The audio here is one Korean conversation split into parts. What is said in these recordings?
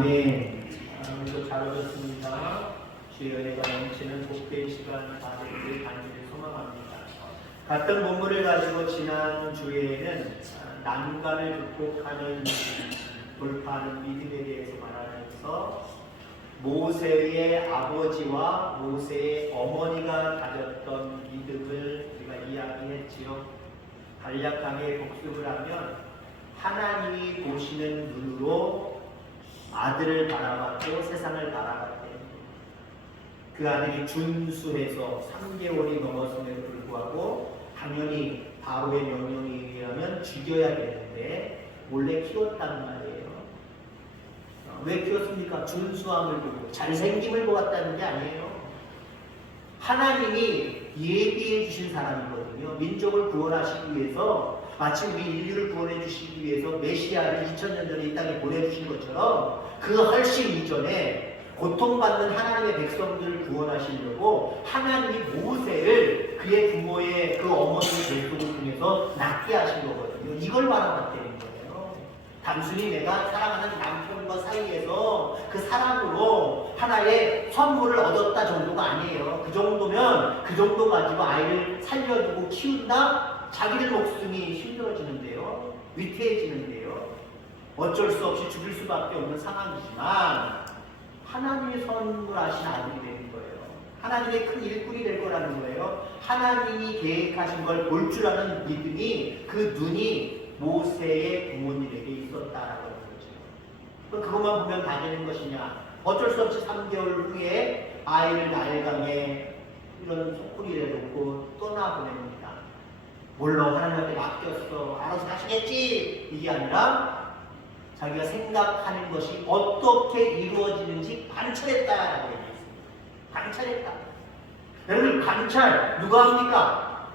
아멘. 오늘도 잘 오셨습니다. 주의 은혜가 넘치는 복된 시간 되기를 간절히 소망합니다. 같은 본문을 가지고 지난 주에는 난관을 극복하는 돌파하는 믿음에 대해서 말하면서 모세의 아버지와 모세의 어머니가 가졌던 믿음을 우리가 이야기했지요. 간략하게 복습을 하면 하나님이 보시는 눈으로 아들을 바라봤고 세상을 바라봤대. 그 아들이 준수해서 3개월이 넘었음에도 불구하고 당연히 바로의 명령에 의하면 죽여야 되는데 몰래 키웠단 말이에요. 왜 키웠습니까? 준수함을 보고 잘생김을 보았다는 게 아니에요. 하나님이 예비해 주신 사람이거든요. 민족을 구원하시기 위해서, 마치 우리 인류를 구원해 주시기 위해서 메시아를 2000년 전에 이 땅에 보내주신 것처럼 그 훨씬 이전에 고통받는 하나님의 백성들을 구원하시려고 하나님이 모세를 그의 부모의 그 어머니의 뱃속을 통해서 낳게 하신 거거든요. 이걸 바라봤다는 거예요. 단순히 내가 사랑하는 남편과 사이에서 그 사랑으로 하나의 선물을 얻었다 정도가 아니에요. 그 정도면 그 정도 가지고 아이를 살려두고 키운다? 자기들 목숨이 힘들어지는데요. 위태해지는데요. 어쩔 수 없이 죽일 수밖에 없는 상황이지만 하나님이 선물하신 아들이 되는 거예요. 하나님의 큰 일꾼이 될 거라는 거예요. 하나님이 계획하신 걸 볼 줄 아는 믿음이, 그 눈이 모세의 부모님에게 있었다라고 하는 거죠. 그럼 그것만 보면 다 되는 것이냐? 어쩔 수 없이 3개월 후에 아이를 나일강에 이런 소쿠리를 놓고 떠나보냅니다. 물론 하나님한테 맡겼어, 알아서 하시겠지, 이게 아니라 자기가 생각하는 것이 어떻게 이루어지는지 관찰했다라고 얘기했습니다. 관찰했다. 여러분, 관찰 누가 합니까?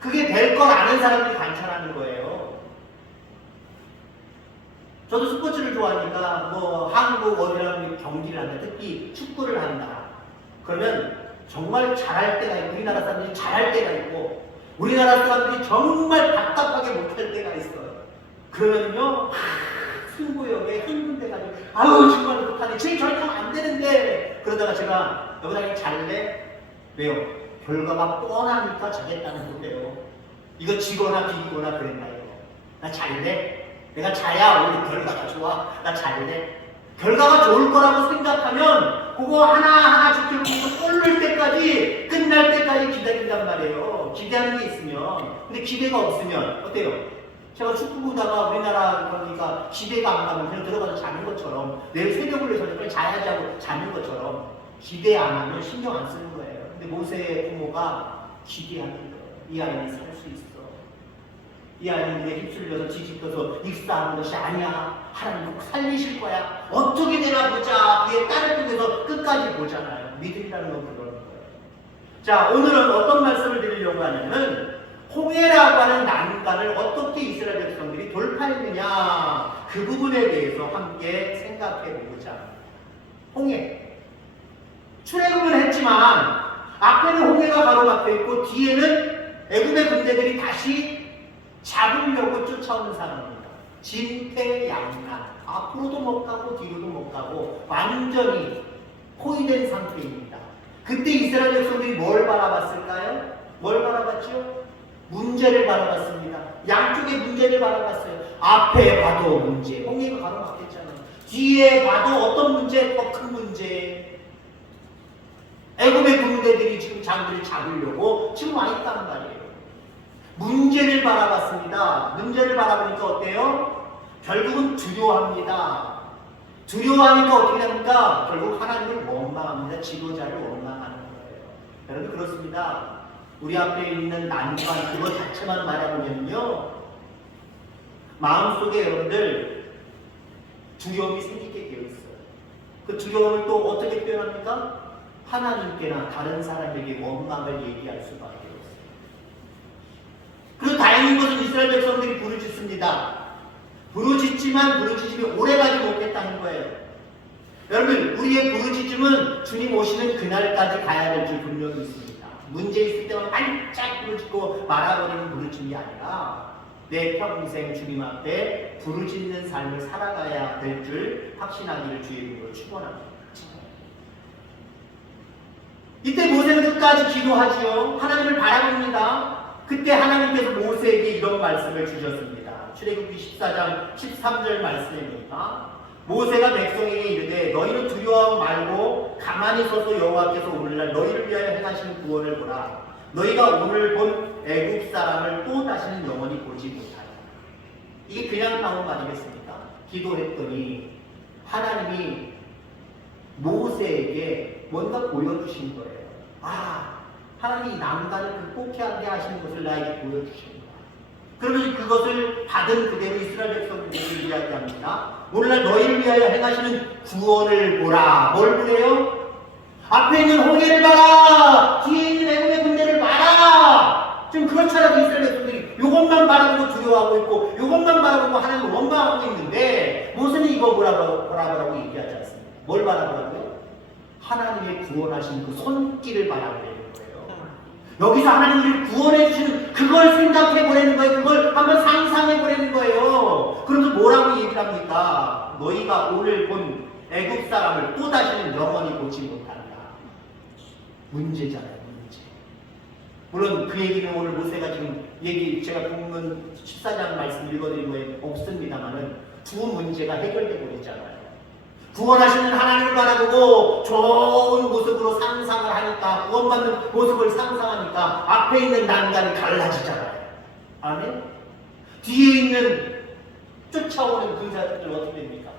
그게 될 걸 아는 사람들이 관찰하는 거예요. 저도 스포츠를 좋아하니까 뭐 한국 어디라는 경기를 한다, 특히 축구를 한다. 그러면 정말 잘할 때가 있고, 우리나라 사람들이 잘할 때가 있고, 우리나라 사람들이 정말 답답하게 못할 때가 있어요. 그러면요, 승부욕에 흥분돼가지고 아우 정말 못하네, 쟤 저렇게 하면 안 되는데, 그러다가 제가 여기다 잘래? 왜요? 결과가 뻔하니까 잘했다는 거예요. 이거 지거나 비기거나 그랬나 이거. 나 잘래? 내가 자야 오늘 결과가 좋아. 나 잘래? 결과가 좋을 거라고 생각하면 그거 하나하나 지켜보면서 꼴릴 때까지, 끝날 때까지 기다린단 말이에요. 기대하는 게 있으면. 근데 기대가 없으면 어때요? 제가 축구 보다가 우리나라 그러니까 기대가 안 가면 그냥 들어가서 자는 것처럼, 내일 새벽을 위해서 빨리 자야지 하고 자는 것처럼 기대 안 하면 신경 안 쓰는 거예요. 근데 모세의 부모가 기대하는 거예요. 이 아이는 살 수 있어. 이 아이는 내 휩쓸려서 뒤집혀서 익사하는 것이 아니야. 하나님 꼭 살리실 거야. 어떻게 되나 보자. 그의 딸을 통해서 끝까지 보잖아요. 믿음이라는 건 그런 거예요. 자, 오늘은 어떤 말씀을 드리려고 하냐면, 홍해라고 하는 난관을 어떻게 이스라엘 백성들이 돌파했느냐, 그 부분에 대해서 함께 생각해 보고자. 홍해. 출애굽은 했지만 앞에는 홍해가 가로막혀 있고 뒤에는 애굽의 군대들이 다시 잡으려고 쫓아오는 상황입니다. 진퇴양난. 앞으로도 못 가고 뒤로도 못 가고 완전히 포위된 상태입니다. 그때 이스라엘 백성들이 뭘 바라봤을까요? 뭘 바라봤죠? 문제를 바라봤습니다. 양쪽의 문제를 바라봤어요. 앞에 봐도 문제, 홍해가 가로막혔잖아요. 뒤에 봐도 어떤 문제? 더 큰 문제. 애굽의 군대들이 지금 자기들을 잡으려고 지금 와 있단 말이에요. 문제를 바라봤습니다. 문제를 바라보니까 어때요? 결국은 두려워합니다. 두려워하니까 어떻게 합니까? 결국 하나님을 원망합니다. 지도자를 원망하는 거예요. 여러분, 그렇습니다. 우리 앞에 있는 난관 그것 자체만 말해보면요, 마음속에 여러분들 두려움이 생기게 되어 있어요. 그 두려움을 또 어떻게 표현합니까? 하나님께나 다른 사람에게 원망을 얘기할 수밖에 없어요. 그리고 다행인 것은 이스라엘 백성들이 부르짖습니다. 부르짖지만 부르짖음이 오래가지 못했다는 거예요. 여러분, 우리의 부르짖음은 주님 오시는 그날까지 가야 될 줄 분명히 있습니다. 문제 있을 때만 반짝 부르짖고 말아버리는 부르짖음이 아니라 내 평생 주님 앞에 부르짖는 삶을 살아가야 될 줄 확신하기를 주의 이름으로 축원합니다. 이때 모세는 끝까지 기도하지요. 하나님을 바라봅니다. 그때 하나님께서 모세에게 이런 말씀을 주셨습니다. 출애굽기 14장 13절 말씀에 보니까 모세가 백성에게 이르되 너희는 두려워 말고 가만히 서서 여호와께서 오늘날 너희를 위하여 행하시는 구원을 보라. 너희가 오늘 본 애굽 사람을 또 다시는 영원히 보지 못하리라. 이게 그냥 나온 거 아니겠습니까? 기도했더니 하나님이 모세에게 뭔가 보여주신 거예요. 하나님이 난간을 극복해야 하시는 것을 나에게 보여주신 거예요. 그러면 그것을 받은 그대로 이스라엘 백성들에게 이야기합니다. 오늘날 너희를 위하여 행하시는 구원을 보라. 뭘 보래요? 앞에 있는 홍해를 봐라. 뒤에 있는 애굽의 군대를 봐라. 지금 그렇잖아요. 이스라엘 백성들이 이것만 바라보고 두려워하고 있고 이것만 바라보고 하나님을 원망하고 있는데 모세는 이거 보라고 얘기하지 않습니다. 뭘 바라보라고요? 하나님의 구원하신 그 손길을 바라보라는 거예요. 여기서 하나님을 구원해 주시는 그걸 생각해 보라는 거예요. 그걸 한번 상상해 보라는 거예요. 그러면서 뭐라고 얘기를 합니까? 너희가 오늘 본 애굽 사람을 또 다시는 영원히 보지 못한다. 문제잖아요. 문제. 물론 그 얘기는 오늘 모세가 지금 제가 본문 14장 말씀 읽어드린 거에 없습니다만은 두 문제가 해결되고 있잖아요. 구원하시는 하나님을 바라보고 좋은 모습으로 상상을 하니까, 구원받는 모습을 상상하니까 앞에 있는 난간이 갈라지잖아요. 아멘? 뒤에 있는 쫓아오는 군사들 어떻게 됩니까?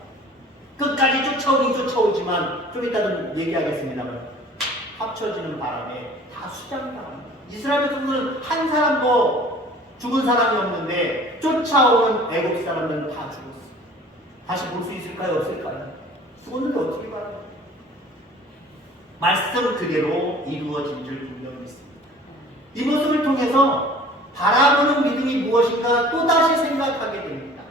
끝까지 쫓아오지만 좀 이따는 얘기하겠습니다만 합쳐지는 바람에 다 수장당합니다. 이스라엘 백성들은 한 사람도 죽은 사람이 없는데 쫓아오는 애국 사람들은 다 죽었어요. 다시 볼 수 있을까요? 없을까요? 죽었는데 어떻게 봐요? 말씀 그대로 이루어진 줄 분명히 믿습니다. 이 모습을 통해서 바라보는 믿음이 무엇인가 또다시 생각하게 됩니다.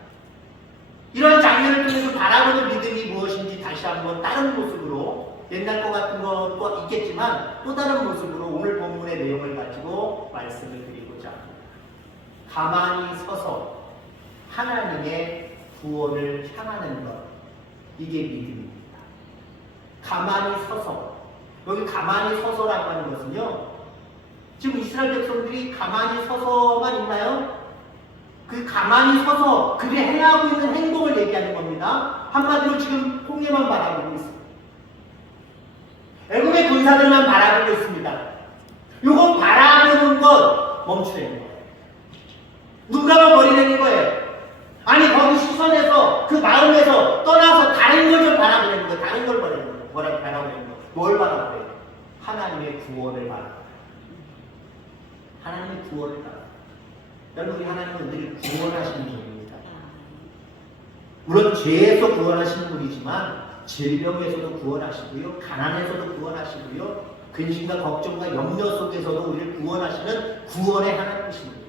이런 장면을 통해서 바라보는 믿음이 무엇인지 다시 한번 다른 모습으로, 옛날 것 같은 것도 있겠지만 또 다른 모습으로 오늘 본문의 내용을 가지고 말씀을 드리고자 합니다. 가만히 서서 하나님의 구원을 향하는 것, 이게 믿음입니다. 가만히 서서, 여기 가만히 서서라고 하는 것은요, 지금 이스라엘 백성들이 가만히 서서만 있나요? 그 가만히 서서 그들이 행하고 있는 행동을 얘기하는 겁니다. 한마디로 지금 홍해만 바라보고 있습니다. 애굽의 군사들만 바라보고 있습니다. 요거 바라보는 것 멈추라는 거예요. 눈 감아 버리는 거예요. 아니, 거기 시선에서, 그 마음에서 떠나서 다른 걸 좀 바라보는 거예요. 다른 걸 바라보는 거예요. 뭘 바라보래요? 하나님의 구원을 바라보래요. 하나님의 구원을 바라보래요. 여러분, 우리 하나님은 늘 구원하시는 분입니다. 물론 죄에서 구원하시는 분이지만 질병에서도 구원하시고요, 가난에서도 구원하시고요, 근심과 걱정과 염려 속에서도 우리를 구원하시는 구원의 하나님이십니다.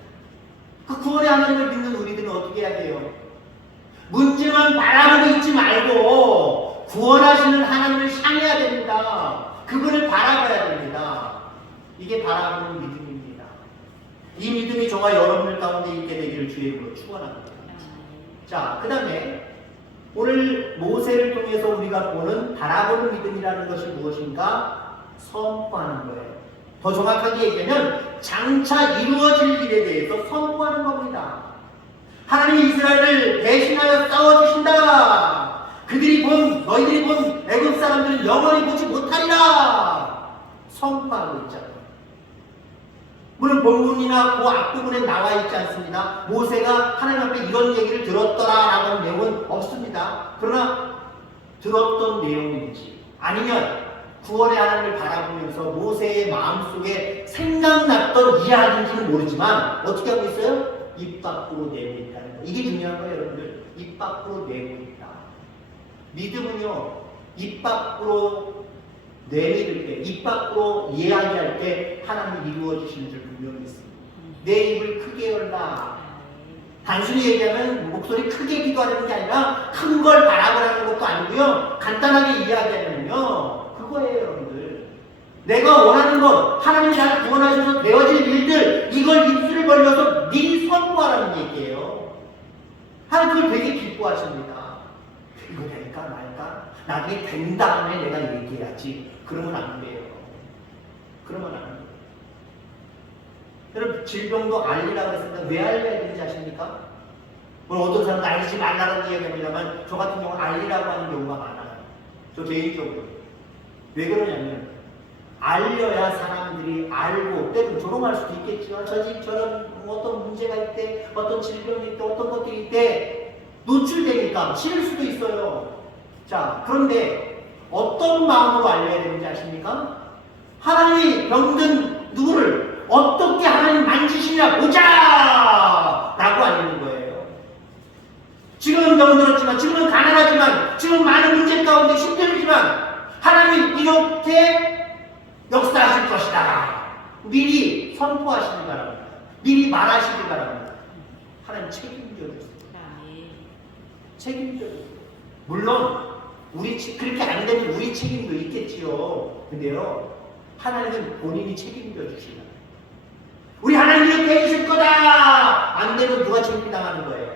그 구원의 하나님을 믿는 우리들은 어떻게 해야 돼요? 문제만 바라보고 있지 말고 구원하시는 하나님을 향해야 됩니다. 그분을 바라봐야 됩니다. 이게 바라보는 믿음입니다. 이 믿음이 저와 여러분들 가운데 있게 되기를 주의 이름으로 축원합니다. 자, 그 다음에 오늘 모세를 통해서 우리가 보는 바라보는 믿음이라는 것이 무엇인가? 선포하는 거예요. 더 정확하게 얘기하면 장차 이루어질 일에 대해서 선포하는 겁니다. 하나님이 이스라엘을 대신하여 싸워주신다. 너희들이 본 애굽 사람들은 영원히 보지 못하리라. 선포하고 있잖아요. 물론 본문이나 그 앞부분에 나와 있지 않습니다. 모세가 하나님 앞에 이런 얘기를 들었더라라고 하는 내용은 없습니다. 그러나 들었던 내용인지 아니면 구원의 하나님을 바라보면서 모세의 마음속에 생각났던 이야기인지는 모르지만 어떻게 하고 있어요? 입 밖으로 내고 있다는 거. 이게 중요한 거예요, 여러분들. 입 밖으로 내고 있다. 믿음은요, 입 밖으로 내밀을 때, 입 밖으로 이야기할 때 하나님이 이루어 주시는 줄 분명히 있습니다. 내 입을 크게 열라. 단순히 얘기하면 목소리 크게 기도하는 게 아니라 큰 걸 바라보라는 것도 아니고요, 간단하게 이야기하면요, 그거예요, 여러분들. 내가 원하는 것, 하나님이 나를 구원하셔서 되어질 일들, 이걸 입술을 벌려서 미리 선포하라는 얘기예요. 하나님 그걸 되게 기뻐하십니다. 이거 될까 말까? 나중에 된 다음에 내가 얘기해야지. 그러면 안 돼요. 그러면 안 돼요. 여러분, 질병도 알리라고 했습니다. 왜 알려야 되는지 아십니까? 물론 어떤 사람은 알리지 말라고 이야기합니다만 저 같은 경우는 알리라고 하는 경우가 많아요. 저 개인적으로. 왜 그러냐면 알려야 사람들이 알고 때로는 조롱할 수도 있겠지만 저 집 저런 어떤 문제가 있대, 어떤 질병이 있대, 어떤 것들이 있대 노출되니까 싫을 수도 있어요. 자, 그런데 어떤 마음으로 알려야 되는지 아십니까? 하나님이 병든 누구를 어떻게 하나님 만지시냐 보자! 라고 알리는 거예요. 지금은 병들었지만, 지금은 가난하지만, 지금 많은 문제 가운데 힘들지만 하나님이 이렇게 역사하실 것이다. 미리 선포하시기 바랍니다. 미리 말하시기 바랍니다. 하나님 책임져 주세요. 책임져 주세요. 물론 그렇게 안 되면 우리 책임도 있겠지요. 근데요, 하나님은 본인이 책임져 주시나. 우리 하나님 이렇게 해주실 거다. 안 되면 누가 책임 당하는 거예요?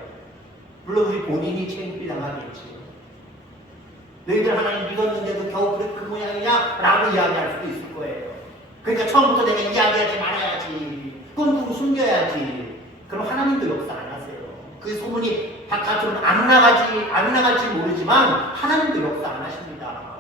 물론 우리 본인이 책임 당하겠지요. 너희들 하나님 믿었는데도 겨우 그렇게 그 모양이냐? 라고 이야기할 수도 있을 거예요. 그러니까 처음부터 내가 이야기하지 말아야지. 꽁꽁 숨겨야지. 그럼 하나님도 역사 안 하세요. 그 소문이 바깥으로는 안 나갈지 모르지만 하나님도 역사 안 하십니다.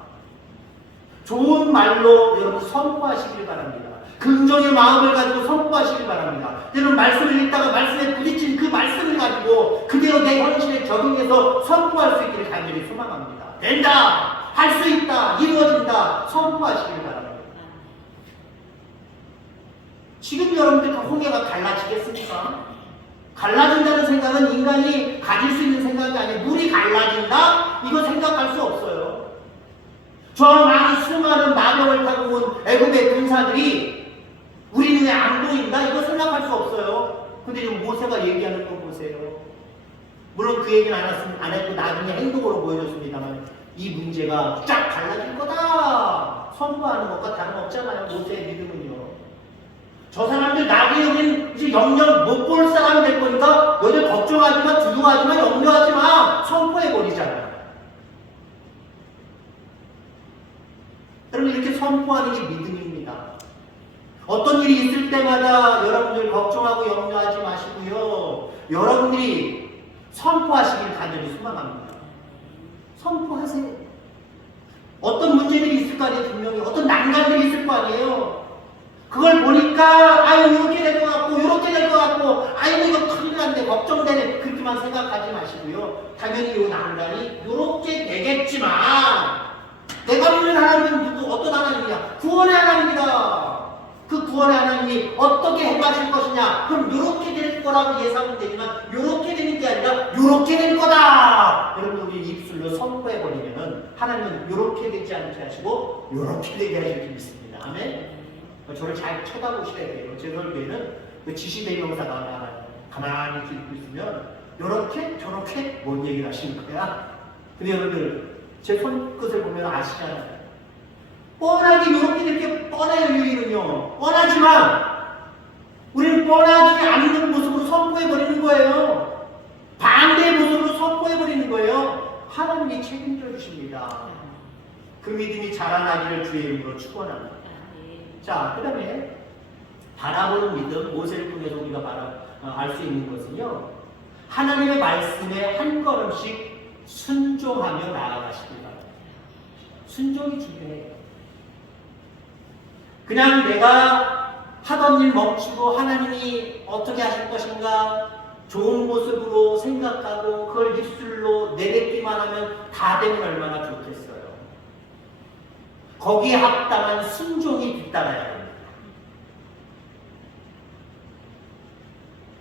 좋은 말로 여러분 선포하시길 바랍니다. 긍정의 마음을 가지고 선포하시길 바랍니다. 여러분 말씀을 읽다가 말씀에 부딪힌 그 말씀을 가지고 그대로 내 현실에 적용해서 선포할 수 있기를 간절히 소망합니다. 된다! 할 수 있다! 이루어진다! 선포하시길 바랍니다. 지금 여러분들 그 홍해가 갈라지겠습니까? 갈라진다는 생각은 인간이 가질 수 있는 생각이 아니에요. 물이 갈라진다? 이거 생각할 수 없어요. 저 많은 수많은 마병을 타고 온 애굽의 군사들이 우리 눈에 안 보인다? 이거 생각할 수 없어요. 근데 지금 모세가 얘기하는 거 보세요. 물론 그 얘기는 안 했고 나중에 행동으로 보여줬습니다만 이 문제가 쫙 갈라질 거다 선포하는 것과 다름없잖아요. 모세의 믿음은요. 저 사람들 나중에 우린 이제 영영 못 볼 사람이 될 거니까 너희들 걱정하지 마, 두려워하지 마, 염려하지 마 선포해버리잖아요. 여러분 이렇게 선포하는 게 믿음입니다. 어떤 일이 있을 때마다 여러분들 걱정하고 염려하지 마시고요. 여러분들이 선포하시길 간절히 소망합니다. 선포하세요. 어떤 문제들이 있을 거 아니에요. 분명히 어떤 난관들이 있을 거 아니에요. 그걸 보니까 아유 이렇게 될 것 같고 이렇게 될 것 같고 아이고 이거 큰일 났네 걱정되네 그렇게만 생각하지 마시고요. 당연히 이 난관이 이렇게 되겠지만 내가 믿는 하나님은 누구 어떤 하나님이냐? 구원의 하나님이다. 그 구원의 하나님이 어떻게 행하실 것이냐? 그럼 이렇게 될 거라고 예상은 되지만 이렇게 되는 게 아니라 이렇게 될 거다. 여러분 우리 입술로 선포해버리면 하나님은 이렇게 되지 않게 하시고 이렇게 되게 하실 줄 믿습니다. 아멘. 저를 잘 쳐다보셔야 돼요. 제 설교에는 그 지시대명사가 하나 가만히 듣고 있으면 이렇게 저렇게 뭔 얘기를 하시는 거야. 근데 여러분들 제 손끝을 보면 아시잖아요. 뻔하게 이렇게 이렇게 뻔해요. 유리는요. 뻔하지만 우리는 뻔하지 않는 모습으로 선포해버리는 거예요. 반대의 모습으로 선포해버리는 거예요. 하나님이 책임져 주십니다. 그 믿음이 자라나기를 주의 이름으로 축원합니다. 자, 그 다음에 바라보는 믿음, 모세를 통해서 우리가 알 수 있는 것은요. 하나님의 말씀에 한 걸음씩 순종하며 나아가시기 바랍니다. 순종이 중요해요. 그냥 내가 하던 일 멈추고 하나님이 어떻게 하실 것인가 좋은 모습으로 생각하고 그걸 입술로 내뱉기만 하면 다 되면 얼마나 좋겠어요. 거기에 합당한 순종이 뒤따라야 됩니다.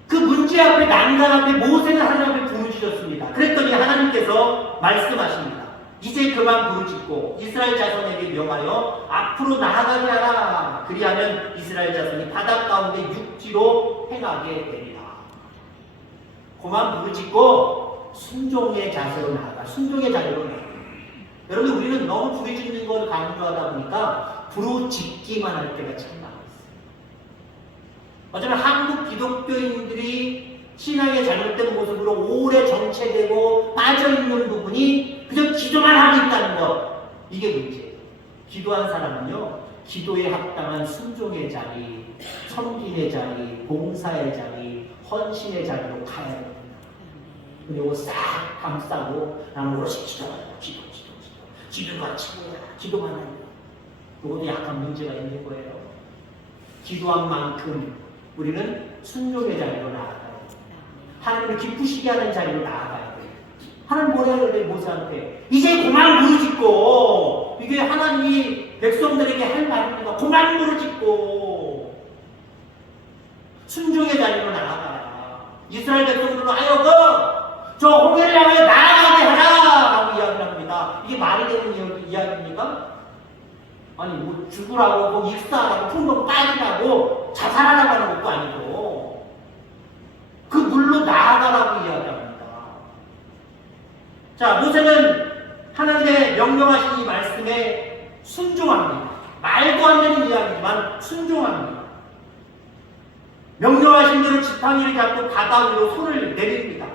그 문제 앞에 난간 앞에 모세는 하나님 앞에 부르짖었습니다. 그랬더니 하나님께서 말씀하십니다. 이제 그만 부르짖고 이스라엘 자손에게 명하여 앞으로 나아가게 하라. 그리하면 이스라엘 자손이 바다 가운데 육지로 행하게 되리라. 그만 부르짖고 순종의 자세로 나아가. 순종의 자세로 나아가. 여러분 우리는 너무 부르짖는 걸 강조하다 보니까 부르짖기만 할 때가 참 많았어요. 어쩌면 한국 기독교인들이 신앙의 잘못된 모습으로 오래 정체되고 빠져있는 부분이 그저 기도만 하고 있다는 것. 이게 문제예요. 기도한 사람은요, 기도에 합당한 순종의 자리, 섬김의 자리, 봉사의 자리, 헌신의 자리로 가야 됩니다. 그리고 싹 감싸고 나는 오롯이 기도가 최고야. 기도만 하냐. 그것도 약간 문제가 있는 거예요. 기도한 만큼 우리는 순종의 자리로 나아가야 돼요. 하나님을 기쁘시게 하는 자리로 나아가야 돼요. 하나님 뭐라 그래 모세한테? 이제 그만 무릎짓고, 이게 하나님이 백성들에게 할 말입니다. 그만 무릎짓고 순종의 자리로 나아가라. 이스라엘 백성들로 하여금 저 홍해를 향해 나아가게 하라 라고 이야기를 합니다. 이게 말이 되는 이야기입니까? 아니 뭐 죽으라고 뭐 익사하라고 풍덩 빠지라고 자살하라고 하는 것도 아니고 그 물로 나아가라고 이야기합니다. 자, 모세는 하나님의 명령하신 이 말씀에 순종합니다. 말도 안 되는 이야기지만 순종합니다. 명령하신 대로 지팡이를 잡고 바다 위로 손을 내립니다.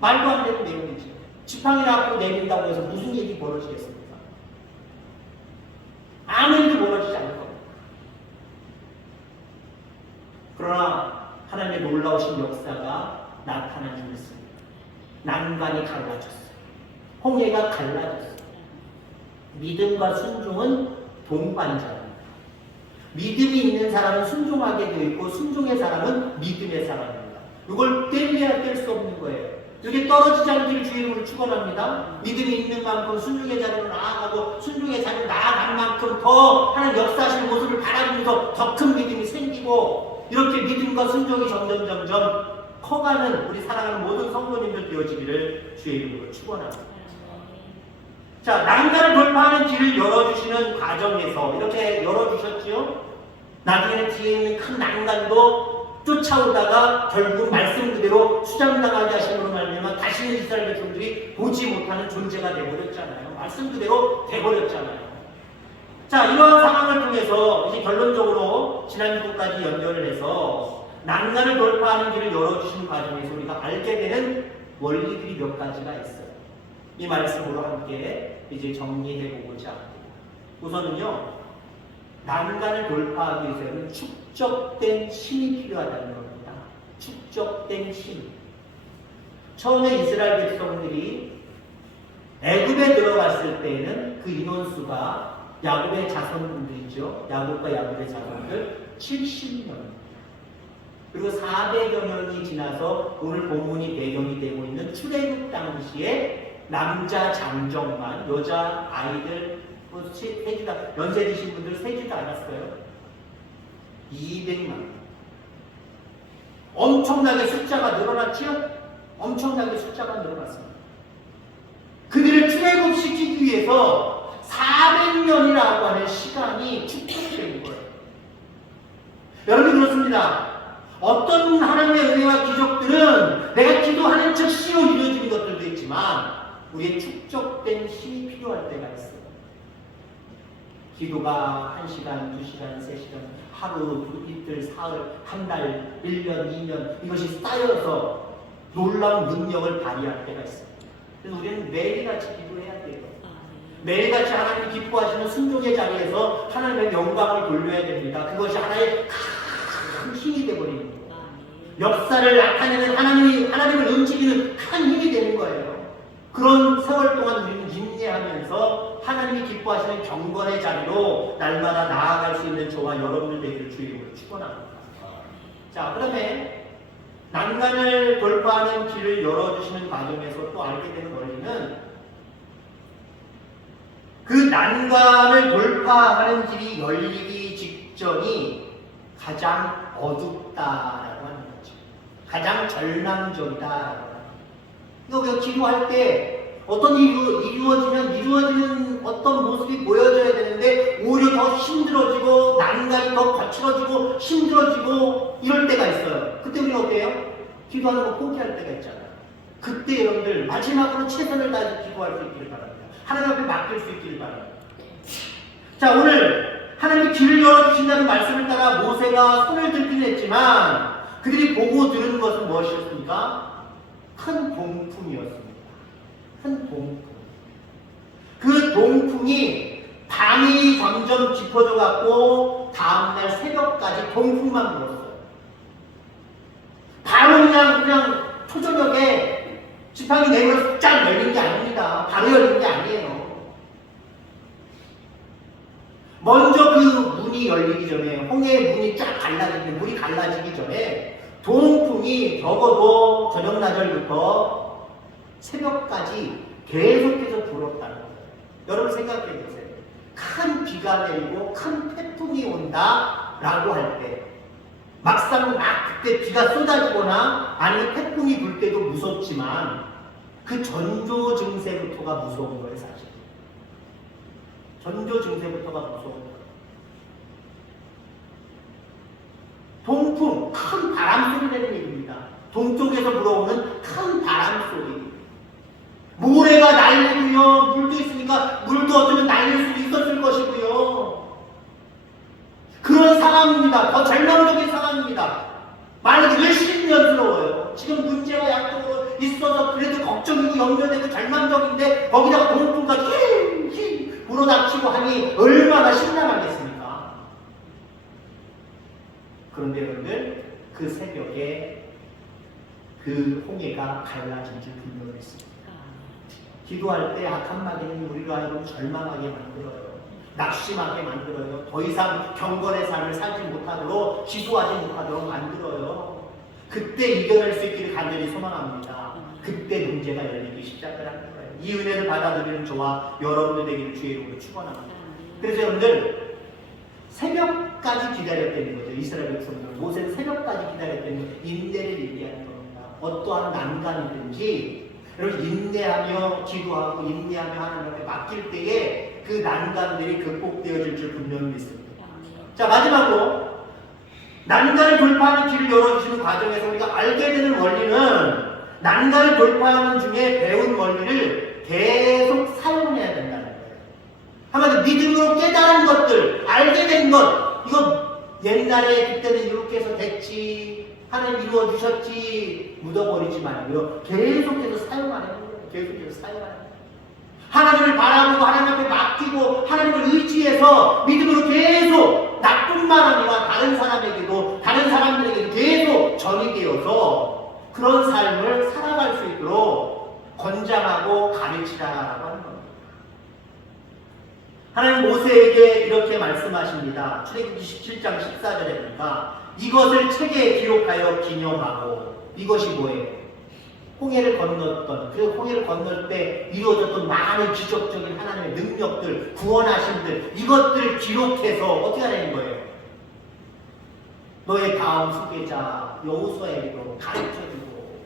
말도 안 되는 내용이죠. 지팡이를 앞으로 내린다고 해서 무슨 일이 벌어지겠습니까? 아무 일도 벌어지지 않을 겁니다. 그러나 하나님의 놀라우신 역사가 나타나지 않습니다. 난간이 갈라졌어요. 홍해가 갈라졌어요. 믿음과 순종은 동반자입니다. 믿음이 있는 사람은 순종하게 되어 있고 순종의 사람은 믿음의 사람입니다. 이걸 뗄래야 뗄 수 없는 거예요. 이게 떨어지지 않기를 주의 이름으로 축원합니다. 믿음이 있는 만큼 순종의 자리로 나아가고 순종의 자리로 나아간 만큼 더 하나님 역사하시는 모습을 바라보면서 더 큰 믿음이 생기고 이렇게 믿음과 순종이 점점 커가는 우리 사랑하는 모든 성도님들 되어지기를 주의 이름으로 축원합니다. 자, 난간을 돌파하는 길을 열어주시는 과정에서 이렇게 열어주셨지요. 나중에는 뒤에 있는 큰 난간도 쫓아오다가 결국 말씀 그대로 수장당하게 하심으로 말미암아 다시는 이스라엘 백성들이 보지 못하는 존재가 되어버렸잖아요. 말씀 그대로 되어버렸잖아요. 자, 이러한 상황을 통해서 이제 결론적으로 지난주까지 연결을 해서 난간을 돌파하는 길을 열어주신 과정에서 우리가 알게 되는 원리들이 몇 가지가 있어요. 이 말씀으로 함께 이제 정리해보고자 합니다. 우선은요, 난간을 돌파하기 위해서는 축적된 힘이 필요하다는 겁니다. 축적된 힘. 처음에 이스라엘 백성들이 애굽에 들어갔을 때에는 그 인원수가 야곱의 자손분들이죠. 야곱과 야곱의 자손들 70명. 그리고 400여 년이 지나서 오늘 본문이 배경이 되고 있는 출애굽 당시에 남자 장정만, 여자 아이들 세지다, 연세 드신 분들 세지도 않았어요. 200만. 엄청나게 숫자가 늘어났지요? 엄청나게 숫자가 늘어났습니다. 그들을 출애굽시키기 위해서 400년이라고 하는 시간이 축적된 거예요. 여러분 그렇습니다. 어떤 하나님의 은혜와 기적들은 내가 기도하는 즉시로 이루어지는 것들도 있지만 우리의 축적된 힘이 필요할 때가 있어요. 기도가 1시간, 2시간, 3시간, 하루, 이틀, 사흘, 한 달, 1년, 2년 이것이 쌓여서 놀라운 능력을 발휘할 때가 있어요. 그래서 우리는 매일같이 기도해야 돼요. 매일같이 하나님이 기뻐하시는 순종의 자리에서 하나님의 영광을 돌려야 됩니다. 그것이 하나의 큰 힘이 되어버리는 거예요. 역사를 나타내는 하나님을 움직이는 큰 힘이 되는 거예요. 그런 세월 동안 우리는 인내하면서 하나님이 기뻐하시는 경건의 자리로 날마다 나아갈 수 있는 저와 여러분들 되기를 주의 이름으로 축원합니다. 자, 그 다음에 난간을 돌파하는 길을 열어주시는 과정에서 또 알게 되는 원리는 그 난간을 돌파하는 길이 열리기 직전이 가장 어둡다라고 하는 거죠. 가장 절망적이다. 우리가 기도할 때 어떤 일이 이루어지는 어떤 모습이 보여져야 되는데 오히려 더 힘들어지고 난간이 더 거칠어지고 힘들어지고 이럴 때가 있어요. 그때 우리는 어때요? 기도하는 거 포기할 때가 있잖아요. 그때 여러분들 마지막으로 최선을 다해서 기도할 수 있기를 바랍니다. 하나님 앞에 맡길 수 있기를 바랍니다. 자, 오늘 하나님이 길을 열어주신다는 말씀을 따라 모세가 손을 들긴 했지만 그들이 보고 들은 것은 무엇이었습니까? 큰 동풍이었습니다. 큰 동풍. 그 동풍이 밤이 점점 깊어져 갖고 다음날 새벽까지 동풍만 불었어요. 바로 그냥 초저녁에 지팡이 내밀어서 쫙 열린 게 아닙니다. 바로 열린 게 아니에요. 먼저 그 문이 열리기 전에, 홍해의 문이 쫙 갈라지기, 물이 갈라지기 전에 동풍이 적어도 저녁 나절부터 새벽까지 계속해서 불었다는 거예요. 여러분 생각해 보세요. 큰 비가 내리고 큰 태풍이 온다라고 할 때, 막상 막 그때 비가 쏟아지거나 아니면 태풍이 불 때도 무섭지만 그 전조 증세부터가 무서운 거예요, 사실. 전조 증세부터가 무서운 거예요. 동풍, 큰 바람 소리 내는 얘기입니다. 동쪽에서 불어오는 큰 바람 소리. 모래가 날리고요, 물도 있으니까 물도 어쩌면 날릴 수도 있었을 것이고요. 그런 상황입니다. 더 절망적인 상황입니다. 만약에 의심스러워요. 지금 문제가 약간으로 있어서 그래도 걱정이고 염려되고 절망적인데 거기다가 동풍까지 힐힐 불어닥치고 하니 얼마나 심란하겠습니까? 그런데 여러분들, 그 새벽에 그 홍해가 갈라진 줄 분명했습니다. 기도할 때 악한 마귀는 우리가 하여금 절망하게 만들어요. 낙심하게 만들어요. 더 이상 경건의 삶을 살지 못하도록, 기도하지 못하도록 만들어요. 그때 이겨낼 수 있기를 간절히 소망합니다. 그때 문제가 열리기 시작을 하는 거예요. 이 은혜를 받아들이는 저와 여러분들 되기를 주의 이름으로 축원합니다. 그래서 여러분들, 새벽까지 기다렸다는 거죠. 이스라엘 백성들은 모세는 새벽까지 기다렸다는 거, 인내를 얘기하는 겁니다. 어떠한 난간이든지 여러분, 인내하며 기도하고 인내하며 하나님 앞에 맡길 때에 그 난간들이 극복되어질 줄 분명히 믿습니다. 자, 마지막으로 난간을 돌파하는 길을 열어주시는 과정에서 우리가 알게 되는 원리는, 난간을 돌파하는 중에 배운 원리를 계속 사용해야 된다는 거예요. 한마디로 믿음으로 깨달은 것들, 알게 된 것, 이거 옛날에 그때는 이렇게 해서 됐지, 하나님 이루어주셨지 묻어버리지 말고요. 계속해서 사용하는 거예요. 계속해서 사용하는 거예요. 하나님을 바라보고 하나님 앞에 맡기고 하나님을 의지해서 믿음으로 계속 나뿐만 아니라 다른 사람에게도, 다른 사람들에게도 계속 전이되어서 그런 삶을 살아갈 수 있도록 권장하고 가르치라라고 하는 겁니다. 하나님 모세에게 이렇게 말씀하십니다. 출애굽기 17장 14절에 보니까 이것을 책에 기록하여 기념하고, 이것이 뭐예요? 홍해를 건넜던, 그 홍해를 건널 때 이루어졌던 많은 기적적인 하나님의 능력들, 구원하심들, 이것들 기록해서 어떻게 하는 거예요? 너의 다음 후계자 여호수아에게도 가르쳐주고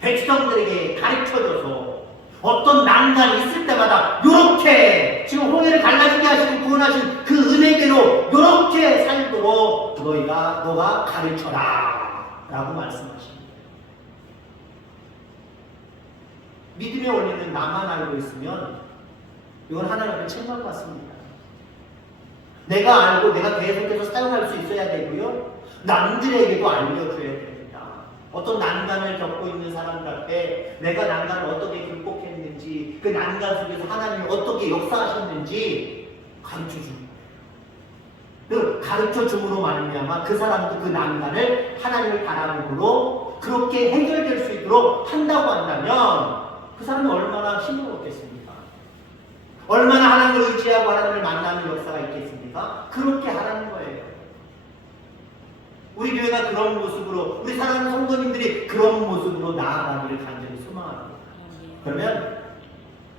백성들에게 가르쳐줘서 어떤 난간이 있을 때마다 요렇게 지금 홍해를 갈라지게 하시고 구원하신 그 은혜대로 요렇게 살도록 너가 가르쳐라 라고 말씀하십니다. 믿음의 원리는 나만 알고 있으면 이건 하나님 앞에 책망받습니다. 내가 알고 내가 계속해서 사용할 수 있어야 되고요, 남들에게도 알려줘야 됩니다. 어떤 난간을 겪고 있는 사람들 앞에 내가 난간을 어떻게 극복했는지, 그 난간 속에서 하나님이 어떻게 역사하셨는지 가르쳐줍니다. 그 가르쳐줌으로 말미암아 그 사람도 그 난간을 하나님을 바라보므로 그렇게 해결될 수 있도록 한다고 한다면 그 사람이 얼마나 힘을 얻겠습니까? 얼마나 하나님을 의지하고 하나님을 만나는 역사가 있겠습니까? 그렇게 하라는 거예요. 우리 교회가 그런 모습으로, 우리 사랑하는 성도님들이 그런 모습으로 나아가기를 간절히 소망합니다. 그러면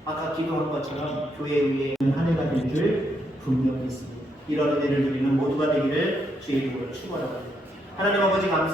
아까 기도한 것처럼 교회 위에 한 해가 될 줄 분명히 있습니다. 이런 은혜를 누리는 모두가 되기를 주의 이름으로 축원합니다. 하나님 아버지 감사합니다.